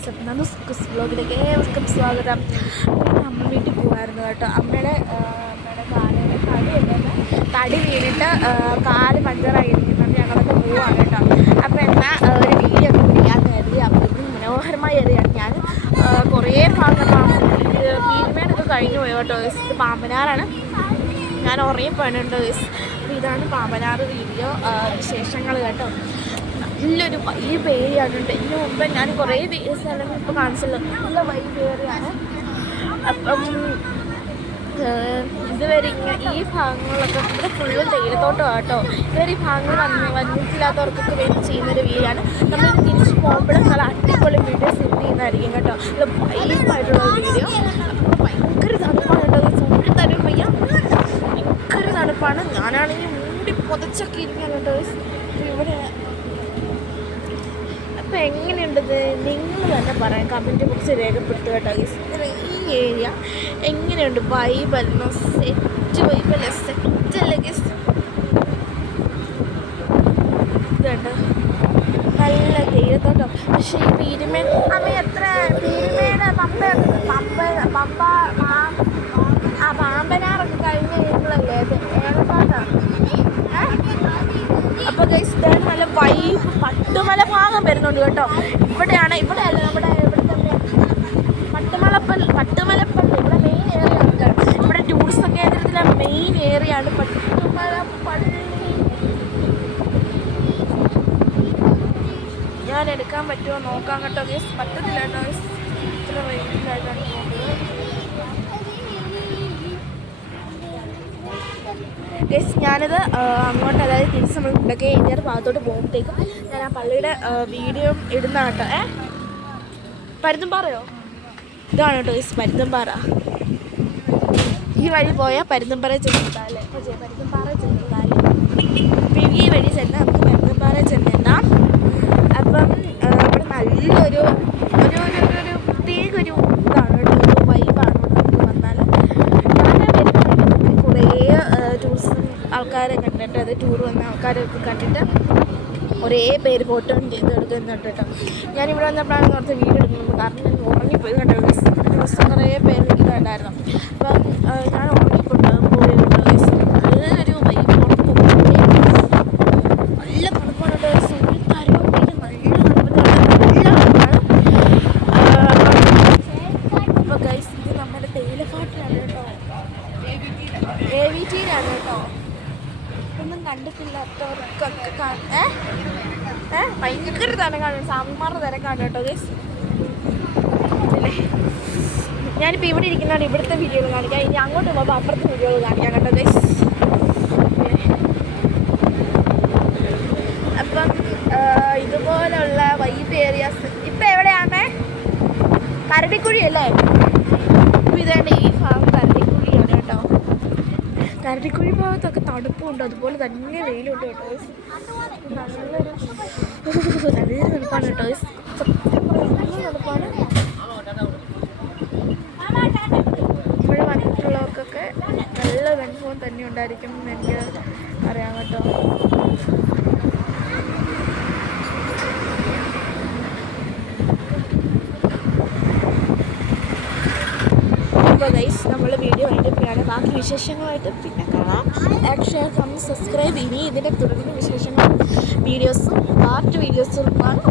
Guys. അപ്പം കുസ് വ്ലോഗിലേക്ക് ഏവർക്കും സ്വാഗതം. അമ്മ വീട്ടിൽ പോകുമായിരുന്നു കേട്ടോ. അമ്മയുടെ തടി വീണിട്ട് കാല് പഞ്ചറായിരിക്കുന്നുണ്ട്. ഞങ്ങളൊക്കെ പോവാണ് കേട്ടോ. അപ്പോൾ എന്നാൽ ഒരു വീഡിയോ ഒക്കെ പിടിക്കാമെന്ന് കരുതി. അപ്പോൾ ഇവിടെ മനോഹരമായി കയറിയാണ് ഞാൻ. കുറേ ഭാഗമാണ് പീരുമേടൊക്കെ കഴിഞ്ഞു പോയി കേട്ടോ. ഇത് പാമ്പനാറാണ്. ഞാൻ ഉറങ്ങിപ്പോയിട്ടുണ്ട് ഗൈസ്. അപ്പോൾ ഇതാണ് പാമ്പനാറ് വീഡിയോ വിശേഷങ്ങൾ കേട്ടോ. നല്ലൊരു വൈബ് ഏരിയയാണ്. ഇതിന് മുമ്പ് ഞാൻ കുറേ സ്ഥലങ്ങൾ ഇപ്പോൾ കാണിച്ചല്ലോ. നല്ല വൈബ് ഏരിയയാണ്. അപ്പം ഇതുവരെ ഈ ഭാഗങ്ങളിലൊക്കെ ഇവിടെ ഫുള്ളും തേയിലത്തോട്ടം കേട്ടോ. ഇതുവരെ ഈ ഭാഗങ്ങൾ വന്നിട്ടില്ലാത്തവർക്കൊക്കെ വേണ്ടി ചെയ്യുന്നൊരു വീഡിയോയാണ്. നമ്മൾ തിരിച്ച് പോകുമ്പോഴും നല്ല അടിപൊളി വീഡിയോ സെറ്റ് ചെയ്യുന്നതായിരിക്കും കേട്ടോ. ഇത് വൈബായിട്ടുള്ള വീഡിയോ. ഭയങ്കര തണുപ്പാണ് കേട്ടോ. ഒരു തരും വയ്യ, ഭയങ്കര തണുപ്പാണ്. ഞാനാണെങ്കിൽ മൂടി പൊതച്ചൊക്കെ ഇരിക്കുകയാണ് കേട്ടോ. ഇവിടെ അപ്പോൾ എങ്ങനെയുണ്ടത് നിങ്ങൾ തന്നെ പറയാം, കമൻറ്റ് ബോക്സ് രേഖപ്പെടുത്തുക കേട്ടോ. ഈ ഏരിയ എങ്ങനെയുണ്ട്? വൈബല്ല, സെറ്റ് വൈബല്ല, സെറ്റല്ലേ ഗീസ്? ഇതുണ്ട് നല്ല തേയിലത്തോട്ടം. പക്ഷേ ഈ പീരുമേ അമ്മ എത്ര പീരുമേടെ പാമ്പനാറൊക്കെ കഴിഞ്ഞ് കഴിയുമ്പോഴല്ലേ അത് ഏകപ്പാട്ടാണ്. അപ്പോൾ ഗൈസ് ഇതാണ് നല്ല വൈബ്. പട്ടുമല ഭാഗം വരുന്നുണ്ട് കേട്ടോ. ഇവിടെയാണ്, ഇവിടെയല്ല, ഇവിടെ തന്നെ പട്ടുമലപ്പള്ളി ഇവിടെ മെയിൻ ഏരിയ ഉണ്ട്. ഇവിടെ ടൂറിസം കേന്ദ്രത്തിലെ മെയിൻ ഏരിയ ആണ് പട്ടുമലപ്പള്ളി. ഞാൻ എടുക്കാൻ പറ്റുമോ നോക്കാം കേട്ടോ ഗൈസ്. പറ്റത്തില്ല കേട്ടോ ഗൈസ്, ഇത്ര വൈകിട്ടായിട്ടാണ് പോകുന്നത്. ഗൈസ് ഞാനത് അങ്ങോട്ട്, അതായത് തിരിച്ച് നമ്മൾ ഇവിടെയൊക്കെ ഏരിയയുടെ ഭാഗത്തോട്ട് പോകുമ്പോഴത്തേക്കും ഞാൻ ആ പള്ളിയുടെ വീഡിയോ ഇടുന്ന കേട്ടോ. പരുന്തുംപാറയോ? ഇതാണ് കേട്ടോ ഗൈസ് പരുന്തുംപാറ. ഈ വഴി പോയാൽ പരുന്തുംപാറ ചെന്നെത്താല്ലേ. പരുന്തുംപാറ ചെന്നെത്താല് ഈ വഴി ചെന്നാൽ നമുക്ക് പരുന്തുംപാറ ചെന്നെത്താം. അപ്പം ഇവിടെ നല്ലൊരു പ്രത്യേക ഒരു ഇതാണ് കേട്ടോ, ഒരു വൈബാണ് നമുക്ക് വന്നാൽ. ഞാൻ വരുമ്പോഴേക്കും കുറേ ടൂറിസം ആൾക്കാരെ കണ്ടിട്ട്, അത് ടൂർ വന്ന ആൾക്കാരൊക്കെ കണ്ടിട്ട് ഒരേ പേര് ഫോട്ടോ ചെയ്തെടുക്കുന്നുണ്ട് കേട്ടോ. ഞാനിവിടെ വന്നപ്പോഴാണ് കുറച്ച് വീഡിയോ എടുക്കുന്നത്. കാരണം ഞാൻ ഉറങ്ങിപ്പോയി കേട്ടോ. ദിവസം കുറേ പേര് ഇരിക്കുന്നുണ്ടായിരുന്നു. അപ്പം ഞാൻ ഉറങ്ങിപ്പോയി കേട്ടോ. നല്ലൊരു വൈബ്, നല്ല തണുപ്പാണ് കേട്ടോ. സൂര്യൻ തരുമ്പോഴേക്കും നല്ല തണുപ്പാണ്. അപ്പോൾ ഗൈസ് ഇത് നമ്മുടെ തേയിലപ്പാട്ടിലാണ് കേട്ടോ. AVTയിലാണ് കേട്ടോ. ഒന്നും കണ്ടിട്ടില്ലാത്തവർക്കൊക്കെ ഭയങ്കര തിരക്കാണ്, സാമ്മാരുടെ തിരക്കാണ് കേട്ടോ ഗൈസ്. അല്ലേ, ഞാനിപ്പോൾ ഇവിടെ ഇരിക്കുന്നതാണ് ഇവിടുത്തെ വീഡിയോകൾ കാണിക്കാം. ഇനി അങ്ങോട്ട് പോകുമ്പോൾ അപ്പുറത്തെ വീഡിയോകൾ കാണിക്കാം കേട്ടോ ഗൈസ്. അപ്പം ഇതുപോലുള്ള വൈബ് ഏരിയാസ് ഇപ്പം എവിടെയാണ്? കരടിക്കുഴി അല്ലേ? അപ്പോൾ ഇതാണ് ഈ ഭാഗം കരടിക്കുഴിയാണ് കേട്ടോ. കരടിക്കുഴി ഭാഗത്തൊക്കെ തണുപ്പുണ്ട്, അതുപോലെ തന്നെ വെയിലുണ്ട് കേട്ടോ. നല്ലൊരു തണുപ്പാണ് കേട്ടോ. നല്ല തണുപ്പാണ്. ഇവിടെ വന്നിട്ടുള്ളവർക്കൊക്കെ നല്ല അനുഭവം തന്നെ ഉണ്ടായിരിക്കും എന്ന് എനിക്ക് അറിയാം കേട്ടോ. അപ്പോൾ ഗൈസ് നമ്മൾ വീഡിയോ ആയിട്ടൊക്കെയാണ്. ബാക്കി വിശേഷങ്ങളായിട്ട് പിന്നെ കാണാം. Like, share, comment, subscribe. ഇനി ഇതിൻ്റെ തുടർന്ന് വിശേഷങ്ങളും വീഡിയോസും പാർട്ട് വീഡിയോസും കാണാം.